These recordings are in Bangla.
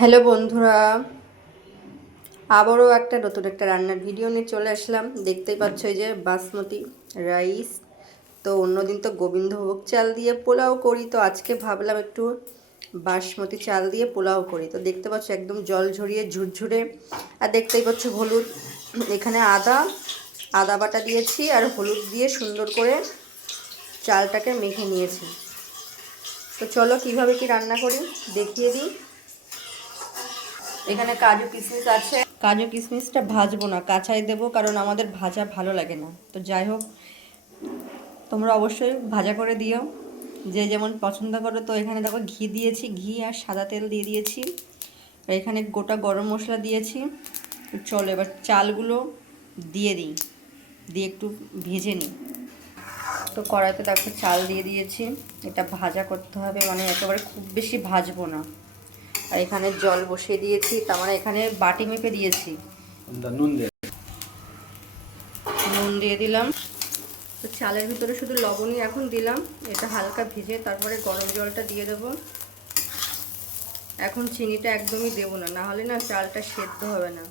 হ্যালো বন্ধুরা, আবারও একটা নতুন একটা রান্নার ভিডিও নিয়ে চলে আসলাম। দেখতেই পাচ্ছ এই যে বাসমতি রাইস। তো অন্যদিন তো গোবিন্দভোগ চাল দিয়ে পোলাও করি, তো আজকে ভাবলাম একটু বাসমতি চাল দিয়ে পোলাও করি। তো দেখতে পাচ্ছ একদম জল ঝরিয়ে ঝুরঝুরে, আর দেখতেই পাচ্ছ হলুদ। এখানে আদা আদা বাটা দিয়েছি, আর হলুদ দিয়ে সুন্দর করে চালটাকে মেখে নিয়েছি। তো চলো কীভাবে কি রান্না করি, দেখিয়ে দিই। এখানে কাজু কিশমিশ আছে। কাজু কিশমিশটা ভাজবো না, কাঁচাই দেবো কারণ আমাদের ভাজা ভালো লাগে না। তো যাই হোক, তোমরা অবশ্যই ভাজা করে দিও। যে যেমন পছন্দ করো, তো এখানে দেখো ঘি দিয়েছি, ঘি আর সাদা তেল দিয়ে দিয়েছি। এখানে গোটা গরম মশলা দিয়েছি। চলো এবার চালগুলো দিয়ে দিই, দিয়ে একটু ভেজে নিই। তো কড়াইতে দেখো চাল দিয়ে দিয়েছি। এটা ভাজা করতে হবে মানে একেবারে খুব বেশি ভাজবো না। আর এখানে জল বসিয়ে দিয়েছি তার মানে এখানে বাটি মেপে দিয়েছি। নুন দিয়ে নুন দিয়ে দিলাম। তো চালের ভিতরে শুধু লবণই এখন দিলাম এটা হালকা ভিজে তারপরে গরম জলটা দিয়ে দেব। এখন চিনিটা একদমই দেবো না না হলে না চালটা সেদ্ধ হবে না।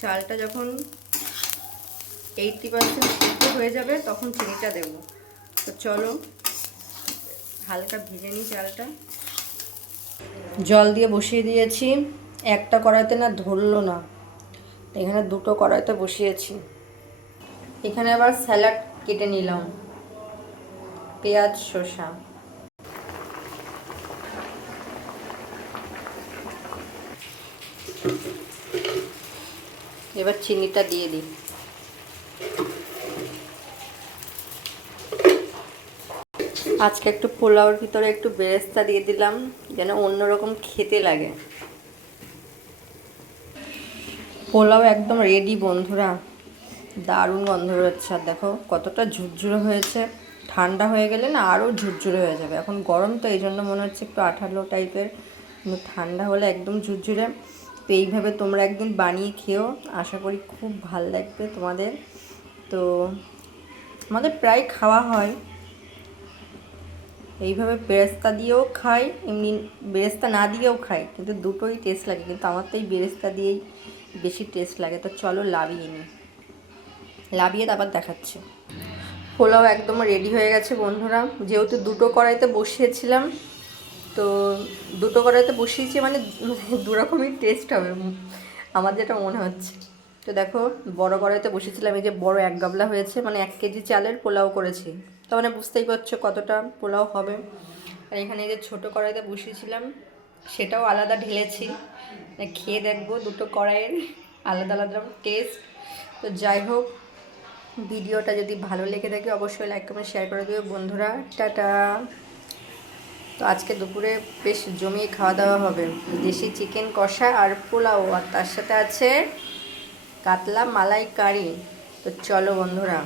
চালটা যখন এইটটি পার্সেন্ট সেদ্ধ হয়ে যাবে তখন চিনিটা দেব। তো চলো হালকা ভিজে নিই চালটা। জল দিয়ে বসিয়ে দিয়েছি। একটা কড়াইতে না ধরলো না। এখানে দুটো কড়াইতে বসিয়েছি। এখানে আবার স্যালাড কেটে নিলাম। পেঁয়াজ, শসা। এবার চিনিটা দিয়ে দিই। আজকে একটু পোলাওর ভিতরে একটু বেরেস্তা দিয়ে দিলাম, যেন অন্যরকম খেতে লাগে। পোলাও একদম রেডি বন্ধুরা। দারুণ গন্ধ বেরোচ্ছে। আর দেখো, কতটা ঝুরঝুরে হয়েছে। ঠান্ডা হয়ে গেলে না আরও ঝুরঝুরে হয়ে যাবে। এখন গরম তো এই জন্য মনে হচ্ছে একটু আঠালো টাইপের ঠান্ডা হলে একদম ঝুরঝুরে। তো এইভাবে তোমরা একদিন বানিয়ে খেও। আশা করি খুব ভালো লাগবে তোমাদের। তো আমাদের প্রায় খাওয়া হয়। এইভাবে বেরেস্তা দিয়েও খাই এমনি বেরেস্তা না দিয়েও খাই কিন্তু দুটোই টেস্ট লাগে, কিন্তু আমার তো এই বেরেস্তা দিয়েই বেশি টেস্ট লাগে। তো চলো লাভিয়ে নিই। লাভিয়ে তারপর দেখাচ্ছি। পোলাও একদম রেডি হয়ে গেছে বন্ধুরা। যেহেতু দুটো কড়াইতে বসিয়েছিলাম, তো দুটো কড়াইতে বসিয়েছি মানে দু রকমই টেস্ট হবে, আমার যেটা মনে হচ্ছে। তো দেখো, বড় কড়াইতে বসেছিলাম, এই যে বড় এক গাবলা হয়েছে মানে এক কেজি চালের পোলাও করেছি। তো মানে বুঝতেই পারছ কতটা পোলাও হবে। আর এখানে এই যে ছোটো কড়াইতে বসিয়েছিলাম, সেটাও আলাদা ঢেলেছি। খেয়ে দেখব দুটো কড়াইয়ের আলাদা আলাদা টেস্ট তো যাই হোক, ভিডিওটা যদি ভালো লেগে থাকে অবশ্যই লাইক কমেন্ট শেয়ার করে দেবে বন্ধুরা, টাটা। তো আজকে দুপুরে বেশ জমিয়ে খাওয়া দাওয়া হবে। দেশি চিকেন কষা আর পোলাও, আর তার সাথে আছে কাতলা মালাই কারি তো চলো বন্ধুরা